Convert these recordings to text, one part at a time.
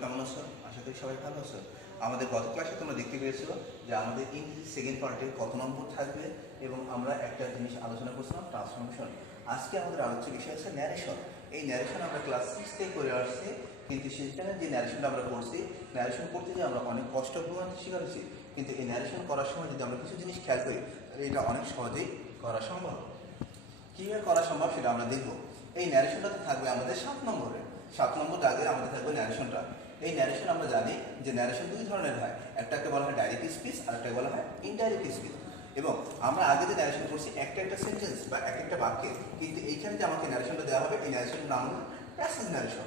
কেমন আছো? আশা করি সবাই ভালো আছো। আমাদের গত ক্লাসে তোমরা দেখতে পেয়েছো যে আমাদের ইংরেজি সেকেন্ড পার্টের কত নম্বর থাকবে এবং আমরা একটা জিনিস আলোচনা করছিলাম ট্রান্সফরমেশন। আজকে আমাদের আলোচ্য বিষয় আছে ন্যারেশন। এই ন্যারেশন আমরা ক্লাস 6 থেকে করে আসছি, কিন্তু সেখানে যে ন্যারেশনটা আমরা করছি, ন্যারেশন করতে গিয়ে আমরা অনেক কষ্ট ভোগান্তি শিকার হয়েছি। কিন্তু এই ন্যারেশন করার সময় যদি আমরা কিছু জিনিস খেয়াল করি তাহলে এটা অনেক সহজেই করা সম্ভব। কীভাবে করা সম্ভব সেটা আমরা দেখব। এই ন্যারেশনটাতে থাকবে আমাদের 7 নম্বর দাগের আমাদের থাকবে ন্যারেশনটা। এই ন্যারেশন আমরা জানি যে ন্যারেশন দুই ধরনের হয়, একটাকে বলা হয় ডাইরেক্ট স্পিচ আর একটাকে বলা হয় ইনডাইরেক্ট স্পিচ। এবং আমরা আগে যে ন্যারেশন করছি একটা সেন্টেন্স বা একটা বাক্যে, কিন্তু এইখানে যে আমাকে ন্যারেশনটা দেওয়া হবে এই ন্যারেশনের নাম হলো প্যাসেজ ন্যারেশন।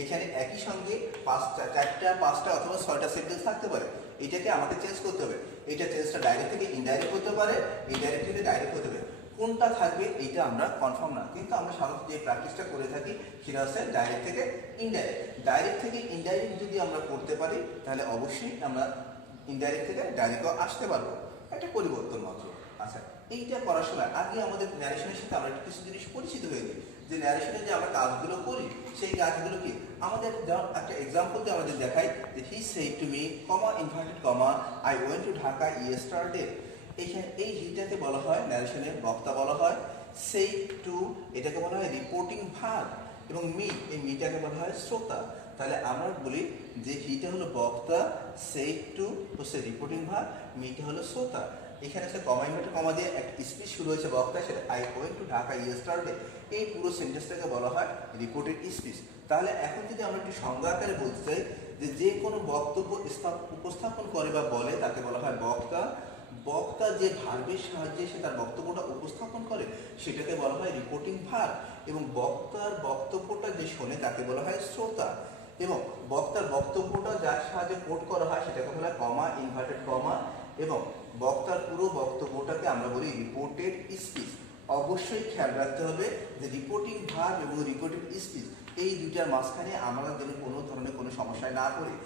এইখানে একই সঙ্গে 4টা 5টা অথবা 6টা সেন্টেন্স থাকতে পারে। এটাকে আমাকে চেঞ্জ করতে হবে। এটা চেঞ্জটা ডাইরেক্ট থেকে ইনডাইরেক্ট হতে পারে, ইনডাইরেক্ট থেকে ডাইরেক্ট হতে পারে। কোনটা থাকবে এইটা আমরা কনফার্ম না, কিন্তু আমরা সাধারণত যে প্র্যাকটিসটা করে থাকি সেটা হচ্ছে ডাইরেক্ট থেকে ইনডাইরেক্ট। ডাইরেক্ট থেকে ইনডাইরেক্ট যদি আমরা করতে পারি তাহলে অবশ্যই আমরা ইনডাইরেক্ট থেকে ডাইরেক্টও আসতে পারবো, একটা পরিবর্তন মাত্র। আচ্ছা, এইটা করার সময় আগে আমাদের ন্যারেশনের সাথে আমরা কিছু জিনিস পরিচিত হয়ে যাই, যে ন্যারেশনে যে আমরা কাজগুলো করি সেই কাজগুলো কি আমাদের যেমন একটা এক্সাম্পল দিয়ে আমাদের দেখাই যে he said to me comma inverted comma I went to Dhaka yesterday. এইখানে এই হিটাকে বলা হয় ন্যারেশনে বক্তা বলা হয়। সেই টু এটাকে বলা হয় রিপোর্টিং ভার্ব, এবং মি এই মিটাকে বলা হয় শ্রোতা। তাহলে আমরা বলি যে হিটা হলো বক্তা, সেই টু হচ্ছে রিপোর্টিং ভার্ব, মিটা হলো শ্রোতা। এখানে সে কমা ইনভার্টেড কমা দিয়ে একটা স্পিচ শুরু হয়েছে বক্তা, সেটা I went to Dhaka yesterday. এই পুরো সেন্টেন্সটাকে বলা হয় রিপোর্টেড স্পিচ। তাহলে এখন যদি আমরা একটু সংজ্ঞা আকারে বলতে চাই যে কোনো বক্তব্য উপস্থাপন করে বা বলে তাকে বলা হয় বক্তা। বক্তা যে ভার্বের সাহায্যে সে তার বক্তব্যটা উপস্থাপন করে সেটাকে বলা হয় রিপোর্টিং ভার্ব, এবং বক্তার বক্তব্যটা যে শোনে তাকে বলা হয় শ্রোতা। এবং বক্তার বক্তব্যটা যার সাহায্যে কোট করা হয় সেটাকে বলা হয় কমা ইনভার্টেড কমা, এবং বক্তার পুরো বক্তব্যটাকে আমরা বলি রিপোর্টেড স্পিচ। অবশ্যই খেয়াল রাখতে হবে যে রিপোর্টিং ভার্ব এবং রিপোর্টেড স্পিচ এই দুইটার মাঝখানে আমরা যেন কোনো ধরনের কোনো সমস্যায় না পড়ি।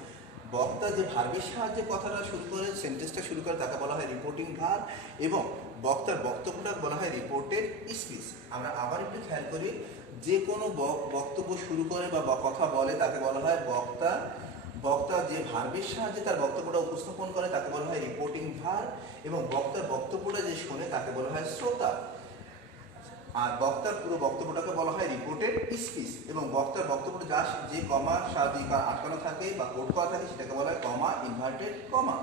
বক্তা যে ভার্বের সাহায্যে কথাটা শুরু করে সেন্টেন্সটা শুরু করে তাকে বলা হয় রিপোর্টিং ভার্ব, এবং বক্তার বক্তব্যটাকে বলা হয় রিপোর্টেড স্পিচ। আমরা আবার একটু খেয়াল করি, যে কোনো বক্তব্য শুরু করে বা কথা বলে তাকে বলা হয় বক্তা। বক্তা যে ভার্বের সাহায্যে তার বক্তব্যটা উপস্থাপন করে তাকে বলা হয় রিপোর্টিং ভার্ব, এবং বক্তার বক্তব্যটা যে শোনে তাকে বলা হয় শ্রোতা। আর বক্তার পুরো বক্তব্যটাকে বলা হয় রিপোর্টেড স্পিচ, এবং বক্তার বক্তব্যটা যা যে কমা সাহায্যে আটকানো থাকে বা কোট করা থাকে সেটাকে বলা হয় কমা ইনভার্টেড কমা।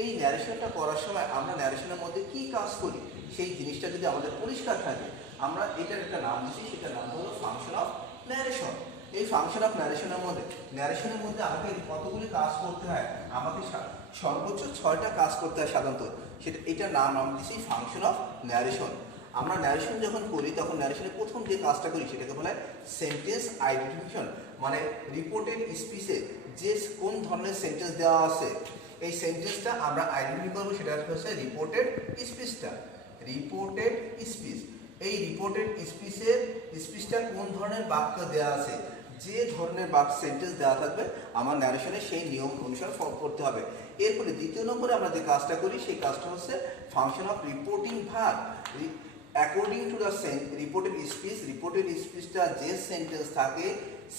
এই ন্যারেশনটা করার সময় আমরা ন্যারেশনের মধ্যে কি কাজ করি সেই জিনিসটা যদি আমাদের পরিষ্কার থাকে, আমরা এটার একটা নাম দিচ্ছি, সেটার নাম হলো ফাংশন অফ ন্যারেশন। এই ফাংশন অফ ন্যারেশনের মধ্যে আমাকে কতগুলি কাজ করতে হয়, আমাকে সর্বোচ্চ 6টা কাজ করতে হয় সাধারণত। এটার নাম আমরা দিচ্ছি ফাংশন অফ ন্যারেশন। আমরা ন্যারেশন যখন করি তখন ন্যারেশনের প্রথম যে কাজটা করি সেটাকে বলা হয় সেন্টেন্স আইডেন্টিফিকেশন, মানে রিপোর্টেড স্পিচে যে কোন ধরনের সেন্টেন্স দেওয়া আছে এই সেন্টেন্সটা আমরা আইডেন্টিফাই করবো, সেটা হচ্ছে রিপোর্টেড স্পিচটা। রিপোর্টেড স্পিচ, এই রিপোর্টেড স্পিচটা কোন ধরনের বাক্য দেওয়া আছে, যে ধরনের সেন্টেন্স দেওয়া থাকবে আমার ন্যারেশনে সেই নিয়ম অনুসারে ফলো করতে হবে। এরপরে দ্বিতীয় নম্বরে আমরা যে কাজটা করি সেই কাজটা হচ্ছে function of reporting verb. According to the reported স্পিচটা যে সেন্টেন্স থাকে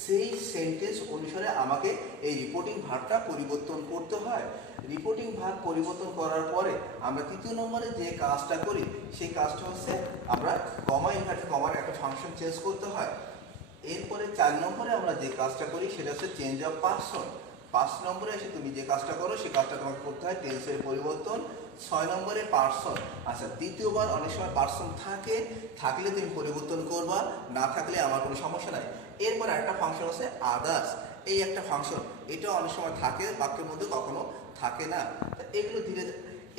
সেই সেন্টেন্স অনুসারে আমাকে এই রিপোর্টিং ভার্বটা পরিবর্তন করতে হয়। রিপোর্টিং ভার্ব পরিবর্তন করার পরে আমরা তৃতীয় নম্বরে যে কাজটা করি সেই কাজটা হচ্ছে আমরা কমা ইনভার্টেড কমার একটা ফাংশন চেঞ্জ করতে হয়। এরপরে 4 নম্বরে আমরা যে কাজটা করি সেটা হচ্ছে চেঞ্জ অফ পারসন। 5 নম্বরে এসে তুমি যে কাজটা করো সেই কাজটা তোমাকে করতে হয় টেন্সের পরিবর্তন। 6 নম্বরে পারসন। আচ্ছা, দ্বিতীয়বার অনেক সময় পারসন থাকলে তুমি পরিবর্তন করবা, না থাকলে আমার কোনো সমস্যা নাই। এরপর একটা ফাংশন আছে আদার্স। এই একটা ফাংশন, এটা অনেক সময় থাকে বাক্যের মধ্যে, কখনো থাকে না। এগুলো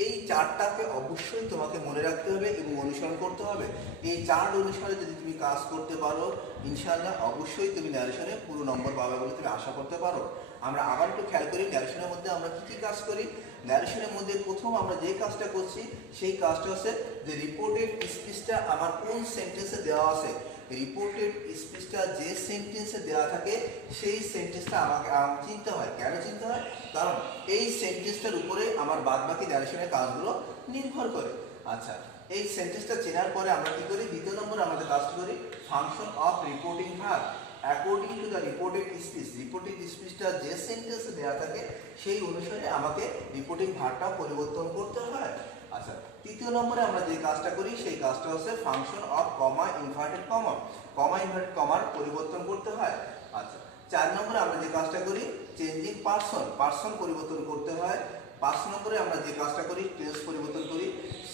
এই 4টাকে অবশ্যই তোমাকে মনে রাখতে হবে এবং অনুসরণ করতে হবে। এই 4 অনুসারে যদি তুমি কাজ করতে পারো ইনশাআল্লাহ অবশ্যই তুমি ন্যারেশনে পুরো নম্বর পাবে বলে তুমি আশা করতে পারো। আমরা আবার একটু খেয়াল করি ন্যারেশনের মধ্যে আমরা কি কি কাজ করি। ন্যারেশনের মধ্যে প্রথম আমরা যে কাজটা করছি সেই কাজটা হচ্ছে যে রিপোর্টেড স্পিচটা আমার কোন সেন্টেন্সে দেওয়া আছে। রিপোর্টেড স্পিচটা যে সেন্টেন্সে দেওয়া থাকে সেই সেন্টেন্সটা আমাকে চিনতে হয়। কেন চিনতে হয়? কারণ এই সেন্টেন্সটার উপরে আমার বাদবাকি ন্যারেশনের কাজগুলো নির্ভর করে। আচ্ছা, এই সেন্টেন্সটা চেনার পরে আমরা কি করি, দ্বিতীয় নম্বরে আমাদের কাজটা করি function of reporting verb. According to the reported speech, reported স্পিচটা যে সেন্টেন্সে দেওয়া থাকে সেই অনুসারে আমাকে রিপোর্টিং ভার্বটা পরিবর্তন করতে হয়। আচ্ছা, তৃতীয় নম্বরে আমরা যে কাজটা করি সেই কাজটা হচ্ছে function of comma inverted comma, comma inverted কমার পরিবর্তন করতে হয়। আচ্ছা, 4 নম্বরে আমরা যে কাজটা করি চেঞ্জিং পার্সন, পার্সন পরিবর্তন করতে হয়। 5 নম্বরে আমরা যে কাজটা করি টেন্স পরিবর্তন করি।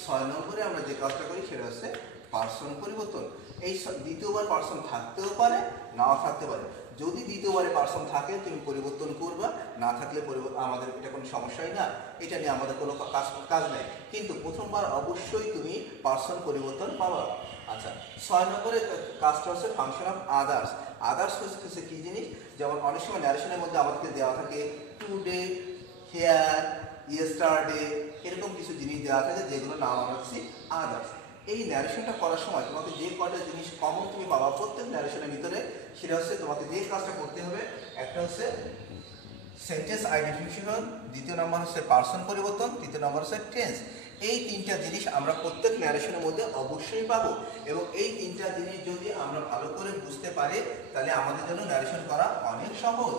6 নম্বরে আমরা যে কাজটা করি সেটা হচ্ছে পার্সন পরিবর্তন। এই দ্বিতীয়বার পার্সন থাকতেও পারে নাও থাকতে পারে। যদি দ্বিতীয়বারে পার্সন থাকে তুমি পরিবর্তন করবা, না থাকলে আমাদের এটা কোনো সমস্যাই না, এটা নিয়ে আমাদের কোনো কাজ নেই। কিন্তু প্রথমবার অবশ্যই তুমি পার্সন পরিবর্তন পাবা। আচ্ছা, 6 নম্বরে কাজটা হচ্ছে ফাংশন অফ আদার্স। আদার্স হচ্ছে কি জিনিস, যেমন অনেক সময় ন্যারেশনের মধ্যে আমাদেরকে দেওয়া থাকে টুডে, হেয়ার, ইয়েস্টারডে, এরকম কিছু জিনিস দেওয়া থাকে যেগুলো নাম আমরা হচ্ছে আদার্স। এই ন্যারেশনটা করার সময় তোমাকে যে কয়টা জিনিস কমন তুমি পাবা প্রত্যেক ন্যারেশনের ভিতরে, সেটা হচ্ছে তোমাকে যে কাজটা করতে হবে, একটা হচ্ছে সেন্টেন্স আইডেন্টিফিকেশন, দ্বিতীয় নম্বর হচ্ছে পার্সন পরিবর্তন, তৃতীয় নম্বর হচ্ছে টেন্স। এই 3টা জিনিস আমরা প্রত্যেক ন্যারেশনের মধ্যে অবশ্যই পাবো, এবং এই 3টা জিনিস যদি আমরা ভালো করে বুঝতে পারি তাহলে আমাদের জন্য ন্যারেশন করা অনেক সহজ।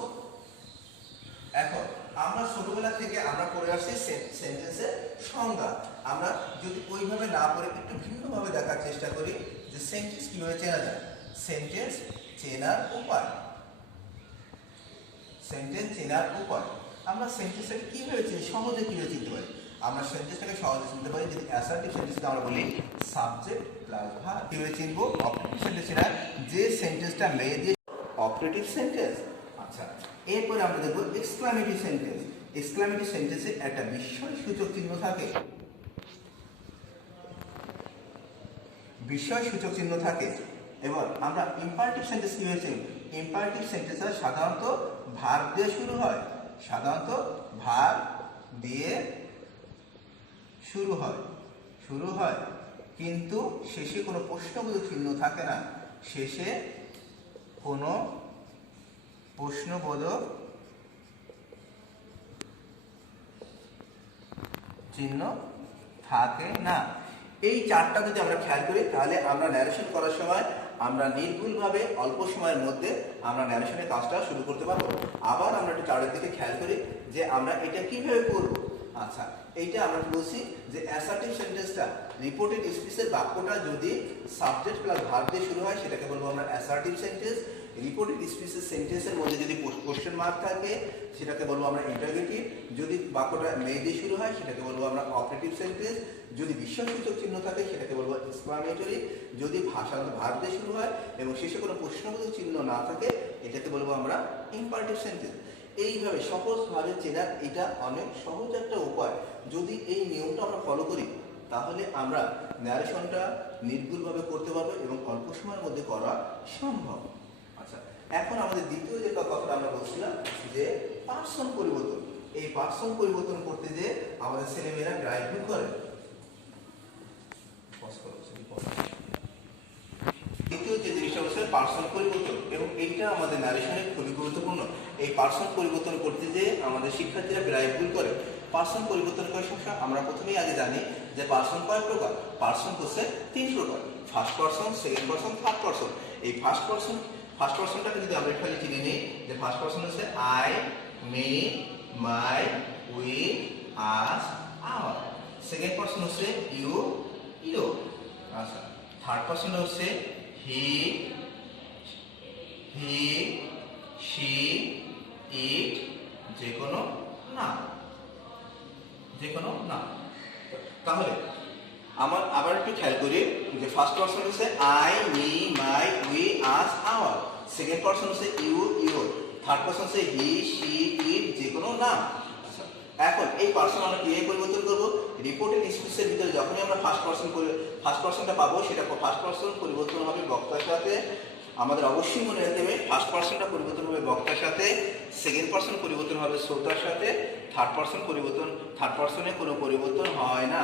এখন আমরা ছোটবেলা থেকে আমরা পড়ে আসছি সেন্টেন্সের সংজ্ঞা। আমরা যদি ওইভাবে না পড়ে একটু ভিন্নভাবে দেখার চেষ্টা করি যে সেন্টেন্স কিভাবে চেনা যায়। সেন্টেন্স চেনার উপায়, সেন্টেন্স চেনার উপায় আমরা সেন্টেন্সটাকে কিভাবে চিনি, সহজে কিভাবে চিনতে পারি। আমরা সেন্টেন্সটাকে সহজে চিনতে পারি যদি অ্যাসার্টিভ সেন্টেন্সটা আমরা বলি সাবজেক্ট প্লাস ভার্ব। কিভাবে চিনবো? অপারেটিভ সেন্টেন্স চেনা, যে সেন্টেন্সটা মেয়ে দিয়ে অপারেটিভ সেন্টেন্স। আচ্ছা, এরপরে আমরা দেখব এক্সক্লামেটরি সেন্টেন্স। এক্সক্লামেটরি সেন্টেন্সে একটা বিস্ময়সূচক চিহ্ন থাকে, বিস্ময়সূচক চিহ্ন থাকে। এবার আমরা ইম্পারেটিভ সেন্টেন্স কিভাবে চিনব? ইম্পারেটিভ সেন্টেন্স সাধারণত ভার্ব দিয়ে শুরু হয়, সাধারণত ভার্ব দিয়ে শুরু হয় কিন্তু শেষে কোনো প্রশ্নবোধক চিহ্ন থাকে না, শেষে কোনো প্রশ্নবোধক চিহ্ন থাকে না। এই 4টা যদি আমরা খেয়াল করি তাহলে আমরা ন্যারেশন করার সময় আমরা নির্ভুলভাবে অল্প সময়ের মধ্যে আমরা ন্যারেশনের কাজটা শুরু করতে পারবো। আবার আমরা একটু চারের দিকে খেয়াল করি যে আমরা এটা কিভাবে করব। আচ্ছা, এইটা আমরা বলছি যে অ্যাসার্টিভ সেন্টেন্সটা রিপোর্টেড স্পিচের বাক্যটা যদি সাবজেক্ট প্লাস ভার্ব দিয়ে শুরু হয় সেটাকে বলবো আমরা অ্যাসার্টিভ সেন্টেন্স। রিপোর্টেড স্পিচের সেন্টেন্সের মধ্যে যদি কোশ্চেন মার্ক থাকে সেটাকে বলবো আমরা ইন্টারোগেটিভ। যদি বাক্যটা মেয়ে দিয়ে শুরু হয় সেটাকে বলবো আমরা অপারেটিভ সেন্টেন্স। যদি বিস্ময়সূচক চিহ্ন থাকে সেটাকে বলবো এক্সক্লামেটরি। যদি সাধারণত ভার্ব দিয়ে শুরু হয় এবং শেষে কোনো প্রশ্নবোধক চিহ্ন না থাকে এটাকে বলবো আমরা ইম্পারেটিভ সেন্টেন্স। এইভাবে সহজভাবে চেনার এটা অনেক সহজ একটা উপায়। যদি এই নিয়মটা আমরা ফলো করি তাহলে আমরা ন্যারেশনটা নির্ভুলভাবে করতে পারবো এবং অল্প সময়ের মধ্যে করা সম্ভব। আচ্ছা, এখন আমাদের দ্বিতীয় যে কথাটা আমরা বলছিলাম যে পার্সন পরিবর্তন। এই পার্সন পরিবর্তন করতে যে আমাদের ছেলেমেয়েরা ড্রাইভ করে। দ্বিতীয় যে জিনিসটা হচ্ছে পার্সন পরিবর্তন, এবং এইটা আমাদের ন্যারেশনে খুবই গুরুত্বপূর্ণ। এই পার্সন পরিবর্তন করতে যে আমাদের শিক্ষার্থীরা প্রায় ভুল করে। পার্সন পরিবর্তন করার সমস্যা আমরা প্রথমেই আগে জানি যে পার্সন কয় প্রকার। পার্সন হচ্ছে 3 প্রকার, first person, second person, third person. এই ফার্স্ট পার্সনটাকে যদি আমরা খালি চিনে নিই যে ফার্স্ট পার্সন হচ্ছে I, me, my, we, us, our. Second person হচ্ছে ইউ, ইউ। আচ্ছা, থার্ড পার্সন হচ্ছে হি, শি, ইট, যে কোনো নাম। তাহলে আবার একটু খেয়াল করি যে ফার্স্ট পার্সন হচ্ছে I, me, my, we, us, our. Second person হচ্ছে ইউ, ইউর। থার্ড পার্সন হচ্ছে হি, শি, ইট, যে কোনো নাম। আচ্ছা, এখন এই পার্সন আমরা কিভাবে পরিবর্তন করবো? রিপোর্টেড স্পিচের ভিতরে যখনই আমরা ফার্স্ট পার্সনটা পাবো সেটা ফার্স্ট পার্সন পরিবর্তন হবে বক্তার সাথে। আমাদের অবশ্যই মনে রাখতে হবে ফার্স্ট পার্সনটা পরিবর্তন হবে বক্তার সাথে, সেকেন্ড পার্সন পরিবর্তন হবে শ্রোতার সাথে, থার্ড পার্সনে কোনো পরিবর্তন হয় না।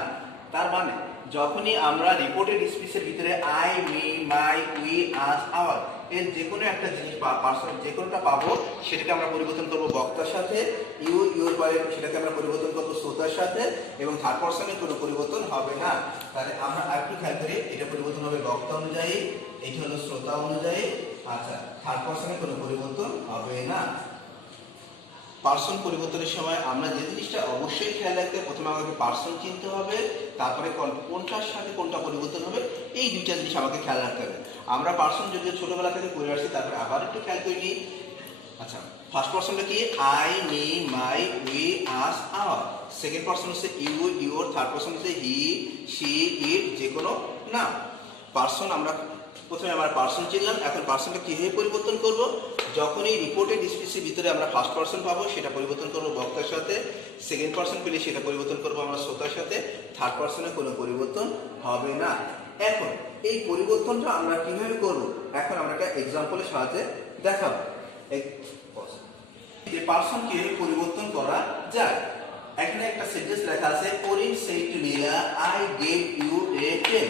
তার মানে যখনই আমরা রিপোর্টেড স্পিচের ভিতরে I, me, my, we, us, our এর যে কোনো একটা জিনিস পার্সন যে কোনোটা পাবো সেটাকে আমরা পরিবর্তন করবো বক্তার সাথে, ইউ, ইউর পরে সেটাকে আমরা পরিবর্তন করবো শ্রোতার সাথে, এবং থার্ড পার্সনে কোনো পরিবর্তন হবে না। তাহলে আমরা আরেকটু খেয়াল করি, এটা পরিবর্তন হবে বক্তা অনুযায়ী, এটি হলো শ্রোতা অনুযায়ী, আচ্ছা, থার্ড পারসনে কোনো পরিবর্তন হবে না। পার্সন পরিবর্তনের সময় আমরা যে জিনিসটা অবশ্যই খেয়াল রাখতে, প্রথমে আমাকে পার্সন চিনতে হবে, তারপরে কোনটার সাথে কোনটা পরিবর্তন হবে, এই দুইটা জিনিস আমাকে খেয়াল রাখতে হবে। আমরা পার্সন যদিও ছোটবেলা থেকে পড়ে আসছি, তারপরে আবার একটু খেয়াল করে নিই। আচ্ছা, ফার্স্ট পার্সনটা কি? I, me, my, we, us, our. Second person হচ্ছে ইউ, ইউর। থার্ড পার্সন হচ্ছে হি, শি, ইট, যে কোনো নাম। পার্সন আমরা প্রথমে আমরা পার্সন চিনলাম, এখন পার্সনটা কীভাবে পরিবর্তন করব? যখনই রিপোর্টেড স্পিচের ভিতরে আমরা ফার্স্ট পার্সন পাবো, সেটা পরিবর্তন করব বক্তার সাথে। সেকেন্ড পার্সন পেলে সেটা পরিবর্তন করব আমরা শ্রোতার সাথে। থার্ড পার্সনে কোনো পরিবর্তন হবে না। এখন এই পরিবর্তনটা আমরা কীভাবে করব, এখন আমরা একটা এক্সাম্পলের সাহায্যে দেখাবো। যে পার্সন কিভাবে পরিবর্তন করা যায়। এখানে একটা সেন্টেন্স লেখা আছে, Karim said to Nila, I gave you a pen.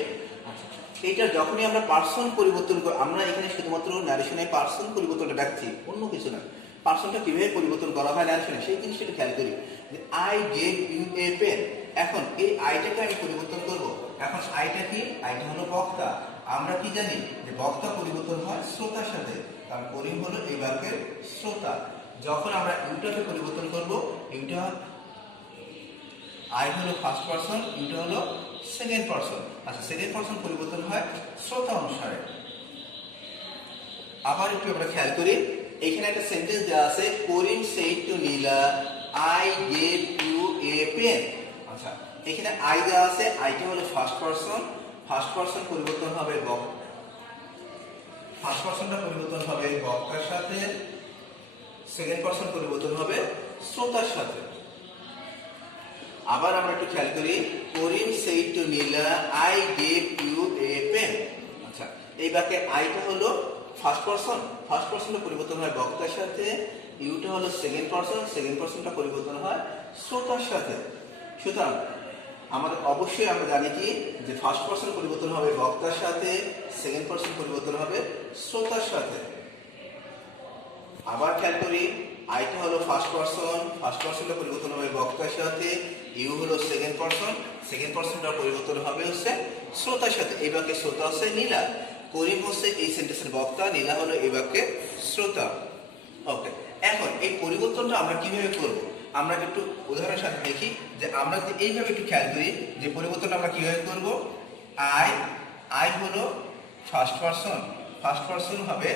এটা যখনই আমরা পার্সন পরিবর্তন করি, আমরা এখানে শুধুমাত্র ন্যারেশনে পার্সন পরিবর্তনটা দেখছি, অন্য কিছু না। পার্সনটা কিভাবে পরিবর্তন করা হয় ন্যারেশনে, সেই জিনিসটা খেয়াল করি। যে I gave you a pen, এখন এই আইটাকে আমি পরিবর্তন করব। এখন আইটা কি? আইটা হলো বক্তা। আমরা কি জানি যে বক্তা পরিবর্তন হয় শ্রোতার সাথে, কারণ করিম হলো এই বাক্যের শ্রোতা। যখন আমরা ইউটাকে পরিবর্তন করব, ইউটা আই হলো ফার্স্ট পারসন, ইউটা হলো সেকেন্ড পারসন। আচ্ছা, সেকেন্ড পারসন পরিবর্তন হয় শ্রোতা অনুসারে। আবার একটু আমরা খেয়াল করি, এখানে একটা সেন্টেন্স দেওয়া আছে, Karim said to Nila, I gave you a pen. আচ্ছা, এখানে আই দেওয়া আছে, আইটা হলো ফার্স্ট পারসন। ফার্স্ট পারসন পরিবর্তন হবে ফার্স্ট পারসনটা পরিবর্তন হবে বক্তার সাথে, সেকেন্ড পারসন পরিবর্তন হবে শ্রোতার সাথে। আবার আমরা একটু খেয়াল করি, Karim said to Nila, I gave you a pen. আচ্ছা, এই বাক্যে আইটা হলো ফার্স্ট পারসন, ফার্স্ট পারসনটা পরিবর্তন হয় বক্তার সাথে, ইউটা হলো সেকেন্ড পারসন, সেকেন্ড পারসনটা পরিবর্তন হয় শ্রোতার সাথে। সুতরাং আমাদের অবশ্যই আমরা জানি কি, যে ফার্স্ট পারসন পরিবর্তন হবে বক্তার সাথে, সেকেন্ড পারসন পরিবর্তন হবে শ্রোতার সাথে। আবার খেয়াল করি, আইটা হলো ফার্স্ট পারসন, ফার্স্ট পারসনটা পরিবর্তন হবে বক্তার সাথে, ইউ হলো সেকেন্ড পারসন, সেকেন্ড পারসনটা পরিবর্তন হবে হচ্ছে শ্রোতার সাথে। এই বাক্যে শ্রোতা হচ্ছে নীলা, করিম হচ্ছে এই সেন্টেন্সের বক্তা, নীলা হলো এই বাক্যে শ্রোতা। ওকে, এখন এই পরিবর্তনটা আমরা কিভাবে করব, আমরা একটু উদাহরণের সাথে দেখি। যে আমরা যদি এইভাবে একটু খেয়াল করি যে পরিবর্তনটা আমরা কিভাবে করব। আই, আই হলো ফার্স্ট পারসন, ফার্স্ট পারসন হবে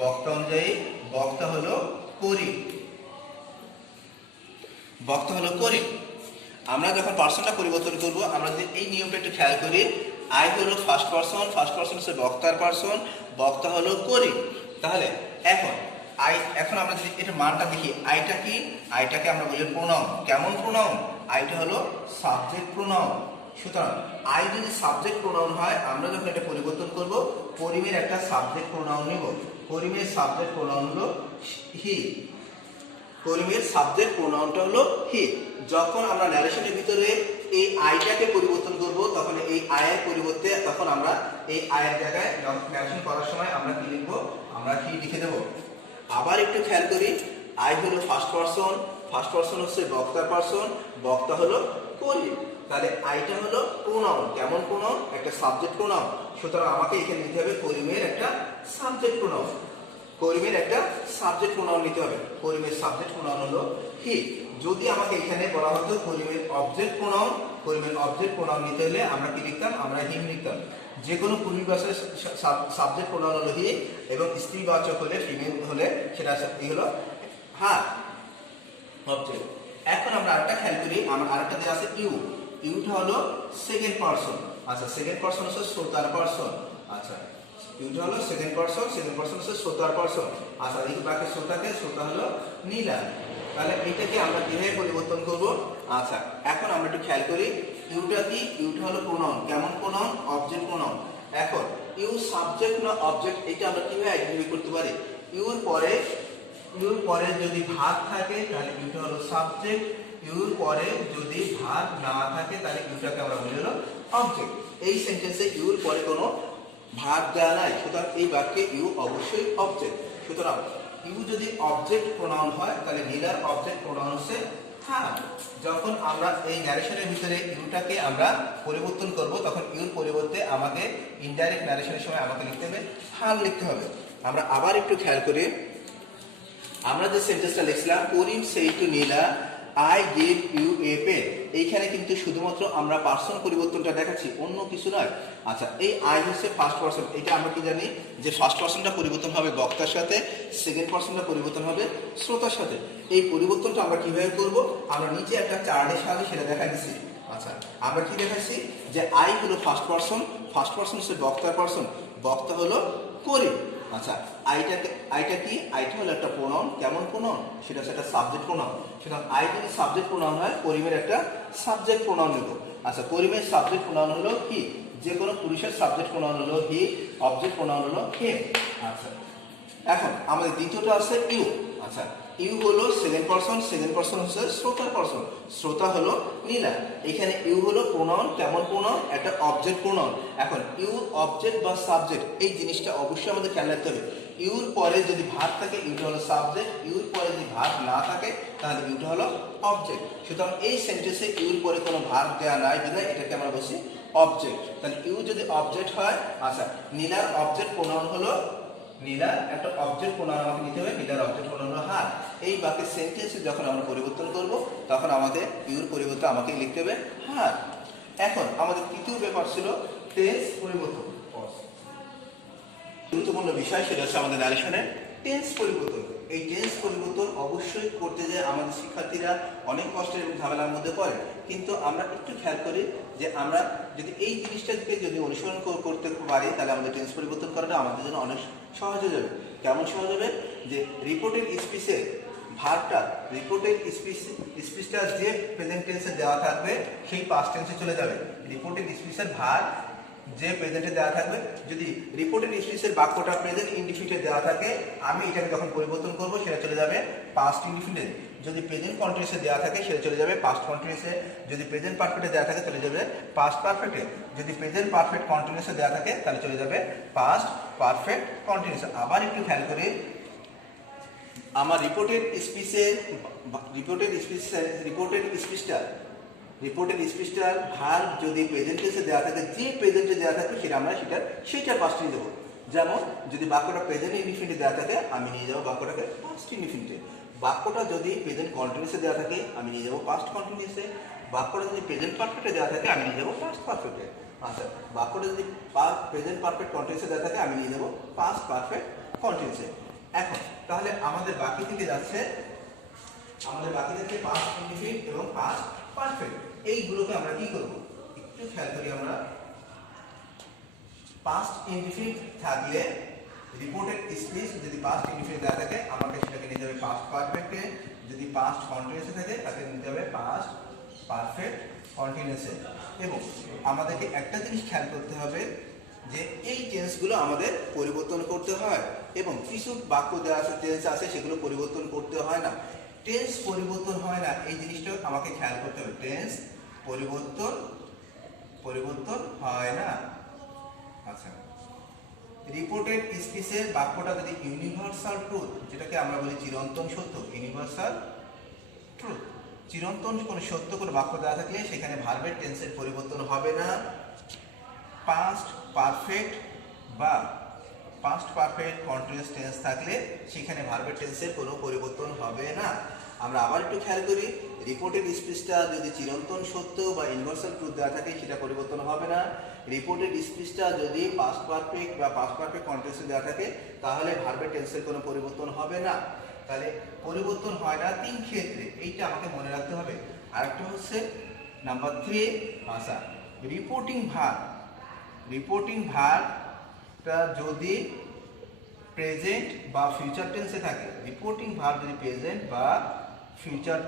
বক্তা অনুযায়ী, বক্তা হলো করিম, বক্তা হলো করিম। আমরা যখন পার্সনটা পরিবর্তন করব, আমরা যদি এই নিয়মটা একটু খেয়াল করি, আই হলো ফার্স্ট পারসন, ফার্স্ট পারসন হচ্ছে বক্তার পারসন, বক্তা হলো করিম। তাহলে এখন আমরা যদি এটা মানটা দেখি, আইটা কি? আইটাকে আমরা বলি প্রোনাউন। কেমন প্রোনাউন? আইটা হলো সাবজেক্ট প্রোনাউন। সুতরাং আই যদি সাবজেক্ট প্রোনাউন হয়, আমরা যখন এটা পরিবর্তন করব, করিমের একটা সাবজেক্ট প্রোনাউন নিব। করিমের সাবজেক্ট প্রোনাউন হলো হি, করিমের সাবজেক্ট প্রোনাউনটা হলো হি। যখন আমরা ন্যারেশনের ভিতরে এই আইটাকে পরিবর্তন করব, তখন এই আয়ের পরিবর্তে তখন আমরা এই আয়ের জায়গায় ন্যারেশন করার সময় আমরা কি লিখবো? আমরা হি লিখে দেব। আবার একটু খেয়াল করি, আই হলো ফার্স্ট পারসন, ফার্স্ট পারসন হচ্ছে বক্তার পারসন, বক্তা হলো করিম। তাহলে আইটা হলো প্রোনাউন। কেমন প্রোনাউন? একটা সাবজেক্ট প্রোনাউন। সুতরাং আমাকে এখানে নিতে হবে করিমের একটা সাবজেক্ট প্রোনাউন, করিমের একটা সাবজেক্ট প্রোনাউন নিতে হবে। করিমের সাবজেক্ট প্রোনাউন হলো হি। যদি আমাকে এখানে বলা হতো করিমের অবজেক্ট প্রোনাউন, করিমের অবজেক্ট প্রোনাউন নিতে হলে আমরা কি লিখতাম? আমরা হিম লিখতাম। যে কোনো পূর্বীবাচক সাবজেক্ট প্রোনাউন হলো হি, এবং স্ত্রীবাচক হলে, ফিমেল হলে সেটা হলো হার অবজেক্ট। এখন আমরা আরেকটা খেয়াল করি, আমরা আরেকটা দেওয়া আছে ইউ। ইউটা হলো সেকেন্ড পারসন। আচ্ছা, সেকেন্ড পারসন হচ্ছে শ্রোতার পারসন। আচ্ছা, ইউটা হলো সেকেন্ড পারসন, সেকেন্ড পারসন হচ্ছে শ্রোতার পারসন। আচ্ছা, এই বাকি শ্রোতাকে, শ্রোতা হলো নীলা। তাহলে এটাকে আমরা কিভাবে পরিবর্তন করব? আচ্ছা, এখন আমরা একটু খেয়াল করি, ইউটা কি? ইউটা হলো প্রোনাউন। কেমন প্রোনাউন? Object pronoun. এখন ইউ সাবজেক্ট না অবজেক্ট, এটা আমরা কিভাবে আইডেন্টিফাই করতে পারি? ইউর পরে যদি ভার্ব থাকে তাহলে ইউটা হলো সাবজেক্ট, ইউর পরে যদি ভার্ব না থাকে তাহলে ইউটাকে আমরা বলি হলো অবজেক্ট। এই সেন্টেন্সে ইউর পরে কোনো ভার্ব দেওয়া নাই, সুতরাং এই বাক্যে ইউ অবশ্যই অবজেক্ট। সুতরাং ইউ যদি অবজেক্ট প্রোনাউন হয়, তাহলে নীলার অবজেক্ট প্রোনাউন হচ্ছে হার। যখন আমরা এই ন্যারেশনের ভিতরে ইউটাকে আমরা পরিবর্তন করব, তখন ইউর পরিবর্তে আমাকে ইনডাইরেক্ট ন্যারেশনের সময় আমাকে লিখতে হবে হার লিখতে হবে। আমরা আবার একটু খেয়াল করি, আমরা যে সেন্টেন্সটা লিখছিলাম করিম সেই to Nila I give you a pen, এইখানে কিন্তু শুধুমাত্র আমরা পার্সন পরিবর্তনটা দেখাচ্ছি, অন্য কিছু নয়। আচ্ছা, এই আই হচ্ছে ফার্স্ট পার্সন, এটা আমরা কি জানি যে ফার্স্ট পার্সনটা পরিবর্তন হবে বক্তার সাথে, সেকেন্ড পার্সনটা পরিবর্তন হবে শ্রোতার সাথে। এই পরিবর্তনটা আমরা কিভাবে করব, আমরা নিচে একটা চার্টের সাহায্যে সেটা দেখা দিচ্ছি। আচ্ছা, আমরা কি দেখাচ্ছি যে আই হলো ফার্স্ট পার্সন, ফার্স্ট পার্সন হচ্ছে বক্তার পার্সন, বক্তা হলো করিম। আচ্ছা, আইটা কি, আইটা হলো একটা প্রোনাউন, কেমন প্রোনাউন, সেটা হচ্ছে একটা সাবজেক্ট প্রোনাউন। সুতরাং আই যদি সাবজেক্ট প্রোনাউন হয়, করিমের একটা সাবজেক্ট প্রোনাউন নেব। আচ্ছা, করিমের সাবজেক্ট প্রোনাউন হলো কি, যে কোনো পুরুষের সাবজেক্ট প্রোনাউন হলো হি, অবজেক্ট প্রোনাউন হলো হিম। আচ্ছা, এখন আমাদের দ্বিতীয়টা আছে ইউ। আচ্ছা, ইউ হলো সেকেন্ড পারসন, সেকেন্ড পারসন হচ্ছে শ্রোতার পারসন, শ্রোতা হলো নীলা। এখানে ইউ হলো প্রোনাউন, কেমন প্রোনাউন, একটা অবজেক্ট প্রোনাউন। এখন ইউ অবজেক্ট বা সাবজেক্ট, এই জিনিসটা অবশ্যই আমাদের খেয়াল রাখতে হবে। ইউর পরে যদি ভার্ব থাকে ইউটা হলো সাবজেক্ট, ইউর পরে যদি ভার্ব না থাকে তাহলে ইউটা হলো অবজেক্ট। সুতরাং এই সেন্টেন্সে ইউর পরে কোনো ভার্ব দেওয়া নাই বিধায় এটাকে আমরা বলছি অবজেক্ট। তাহলে ইউ যদি অবজেক্ট হয়, আচ্ছা, নীলার অবজেক্ট প্রোনাউন হলো, নীলার একটা অবজেক্ট প্রোনাউন আমাকে নিতে হবে, নীলার অবজেক্ট প্রোনাউন হলো হার। এই বাক্যের সেন্টেন্সে যখন আমরা পরিবর্তন করব তখন আমাদের ইউর পরিবর্তে আমাকে লিখতে হবে হার। এখন আমাদের তৃতীয় ব্যাপার ছিল টেন্স পরিবর্তন। গুরুত্বপূর্ণ বিষয় সেটা হচ্ছে আমাদের ন্যারেশনের টেন্স পরিবর্তন। এই টেন্স পরিবর্তন অবশ্যই করতে যে আমাদের শিক্ষার্থীরা অনেক কষ্টের এবং ঝামেলার মধ্যে পড়ে, কিন্তু আমরা একটু খেয়াল করি যে আমরা যদি এই জিনিসটাকে যদি অনুসরণ করতে পারি তাহলে আমাদের টেন্স পরিবর্তন করাটা আমাদের জন্য অনেক সহজ হয়ে যাবে। কেমন সহজ হবে, যে রিপোর্টেড স্পিচে ভার্বটা, রিপোর্টেড স্পিচটা যে প্রেজেন্ট টেন্সে দেওয়া থাকবে সেই পাস্ট টেন্সে চলে যাবে। রিপোর্টেড স্পিচের ভার্ব যে প্রেজেন্টে দেওয়া থাকবে, যদি রিপোর্টেড স্পিচের বাক্যটা প্রেজেন্ট ইনডিফিনিটে দেওয়া থাকে, আমি এটাকে যখন পরিবর্তন করব সেটা চলে যাবে পাস্ট ইনডিফিনিটে। যদি প্রেজেন্ট কন্টিনিউসে দেওয়া থাকে সেটা চলে যাবে পাস্ট কন্টিনিউসে। যদি প্রেজেন্ট পারফেক্টে দেওয়া থাকে চলে যাবে পাস্ট পারফেক্টে। যদি প্রেজেন্ট পারফেক্ট কন্টিনিউসে দেওয়া থাকে তাহলে চলে যাবে পাস্ট পারফেক্ট কন্টিনিউসে। আবার একটু খেয়াল করি, আমার রিপোর্টেড স্পিচটার ভার্ব যদি প্রেজেন্ট টেন্সে দেওয়া থাকে, যে প্রেজেন্টে দেওয়া থাকে সেটা আমরা সেইটার পাস্ট নিয়ে যাবো। যেমন যদি বাক্যটা প্রেজেন্ট ইনডিফিনিটে দেওয়া থাকে আমি নিয়ে যাবো বাক্যটাকে পাস্ট ইনডিফিনিটে। বাক্যটা যদি প্রেজেন্ট কন্টিনিউসে দেওয়া থাকে আমি নিয়ে যাবো পাস্ট কন্টিনিউসে। বাক্যটা যদি প্রেজেন্ট পারফেক্টে দেওয়া থাকে আমি নিয়ে যাবো পাস্ট পারফেক্টে। আচ্ছা, বাক্যটা যদি প্রেজেন্ট পারফেক্ট কন্টিনিউসে দেওয়া থাকে আমি নিয়ে যাবো পাস্ট পারফেক্ট কন্টিনিউসে। এখন তাহলে আমাদের বাকি থেকে যাচ্ছে, পাস্ট ইনডিফিনিট এবং পাস্ট পারফেক্ট। এইগুলোকে আমরা কি করব, একটু খেয়াল করি। আমরা পাস্ট ইনডিফিনিট থাকলে রিপোর্টেড স্পিচ যদি পাস্ট ইনডিফিনিট দেওয়া থাকে আমাকে সেটাকে নিতে হবে পাস্ট পারফেক্টে। যদি পাস্ট কন্টিনিউসে থাকে তাকে নিতে হবে পাস্ট পারফেক্ট কন্টিনিউসে। এবং আমাদেরকে একটা জিনিস খেয়াল করতে হবে যে এই টেন্সগুলো আমাদের পরিবর্তন করতে হয়, এবং কিছু বাক্য দেওয়া আছে টেন্স আছে সেগুলো পরিবর্তন করতে হয় না। টেন্স পরিবর্তন হয় না এই জিনিসটা আমাকে খেয়াল করতে হবে। টেন্স পরিবর্তন হয় না। আচ্ছা, রিপোর্টেড স্পিচের বাক্যটা যদি ইউনিভার্সাল ট্রুথ, যেটাকে আমরা বলি চিরন্তন সত্য, ইউনিভার্সাল ট্রুথ, চিরন্তন কোনো সত্য কোনো বাক্য দেওয়া থাকলে সেখানে ভার্বের টেন্সের পরিবর্তন হবে না। পাস্ট পারফেক্ট বা পাস্ট পারফেক্ট কন্টিনিউয়াস টেন্স থাকলে সেখানে ভার্বের টেন্সের কোনো পরিবর্তন হবে না। আমরা আবার একটু খেয়াল করি, রিপোর্টেড স্পিচটা যদি চিরন্তন সত্য বা ইউনিভার্সাল ট্রুথ দেওয়া থাকে সেটা পরিবর্তন হবে না। রিপোর্টেড স্পিচটা যদি পাস্ট পারফেক্ট বা পাস্ট পারফেক্ট কন্টিনিউয়াসে দেওয়া থাকে তাহলে ভার্বের টেন্সের কোনো পরিবর্তন হবে না। তাহলে পরিবর্তন হয় না তিন ক্ষেত্রে, এইটা আমাকে মনে রাখতে হবে। আরেকটা হচ্ছে নাম্বার 3, আচ্ছা, রিপোর্টিং ভার্বটা যদি প্রেজেন্ট বা ফিউচার টেন্সে থাকে, রিপোর্টিং ভার্ব যদি প্রেজেন্ট বা ফিউচার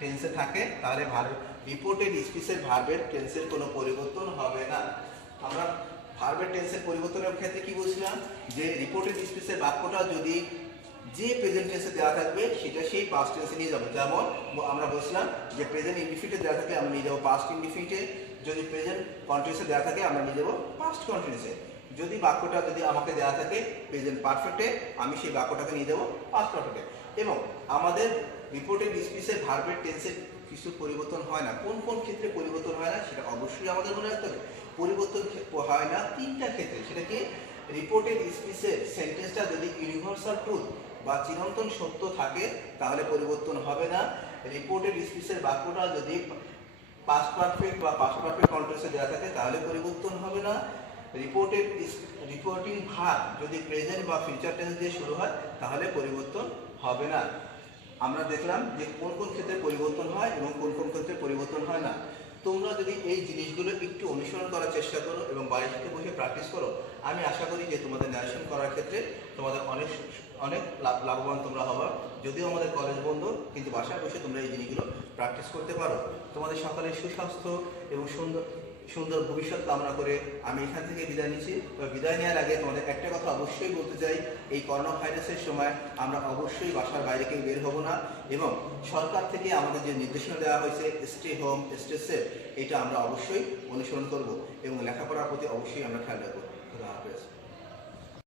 টেন্সে থাকে তাহলে রিপোর্টেড স্পিচের ভার্বের টেন্সের কোনো পরিবর্তন হবে না। আমরা ভার্বের টেন্সের পরিবর্তনের ক্ষেত্রে কি বলছিলাম, যে রিপোর্টেড স্পিচের বাক্যটা যদি যে প্রেজেন্ট টেন্সে দেওয়া থাকবে সেটা সেই পাস্ট টেন্সে নিয়ে যাবো। যেমন আমরা বলছিলাম যে প্রেজেন্ট ইনডিফিনিটে দেওয়া থাকে আমরা নিয়ে যাবো পাস্ট ইনডিফিনিটে। যদি প্রেজেন্ট কন্টিনিউসে দেওয়া থাকে আমরা নিয়ে যাবো পাস্ট কন্টিনিউসে। যদি বাক্যটা যদি আমাকে দেওয়া থাকে প্রেজেন্ট পারফেক্টে আমি সেই বাক্যটাকে নিয়ে যাবো পাস্ট পারফেক্টে। এবং আমাদের রিপোর্টেড স্পিচের ভার্বের টেন্সের কিছু পরিবর্তন হয় না। কোন কোন ক্ষেত্রে পরিবর্তন হয় না সেটা অবশ্যই আমাদের মনে রাখতে হবে। পরিবর্তন হয় না তিনটা ক্ষেত্রে, সেটা কি, রিপোর্টেড স্পিচের সেন্টেন্সটা যদি ইউনিভার্সাল ট্রুথ বা চিরন্তন সত্য থাকে তাহলে পরিবর্তন হবে না। রিপোর্টেড স্পিচের বাক্যটা যদি পাস্ট পারফেক্ট বা পাস্ট পারফেক্ট কন্টেক্সটে দেওয়া থাকে তাহলে পরিবর্তন হবে না। রিপোর্টিং ভার্ব যদি প্রেজেন্ট বা ফিউচার টেন্স দিয়ে শুরু হয় তাহলে পরিবর্তন হবে না। আমরা দেখলাম যে কোন কোন ক্ষেত্রে পরিবর্তন হয় এবং কোন কোন ক্ষেত্রে পরিবর্তন হয় না। তোমরা যদি এই জিনিসগুলো একটু অনুসরণ করার চেষ্টা করো এবং বাড়িতে বসে প্র্যাকটিস করো, আমি আশা করি যে তোমাদের ন্যারেশন করার ক্ষেত্রে তোমাদের অনেক অনেক লাভবান তোমরা হবা। যদিও আমাদের কলেজ বন্ধ, কিন্তু বাসায় বসে তোমরা এই জিনিসগুলো প্র্যাকটিস করতে পারো। তোমাদের সকালের সুস্বাস্থ্য এবং সুন্দর ভবিষ্যৎ কামনা করে আমি এখান থেকে বিদায় নিচ্ছি। তবে বিদায় নেওয়ার আগে তোমাদের একটা কথা অবশ্যই বলতে চাই, এই করোনা ভাইরাসের সময় আমরা অবশ্যই বাসার বাইরে কেউ বের হব না এবং সরকার থেকে আমাদের যে নির্দেশনা দেওয়া হয়েছে স্টে হোম স্টে সেফ, এটা আমরা অবশ্যই অনুসরণ করব এবং লেখাপড়ার প্রতি অবশ্যই আমরা খেয়াল রাখবো।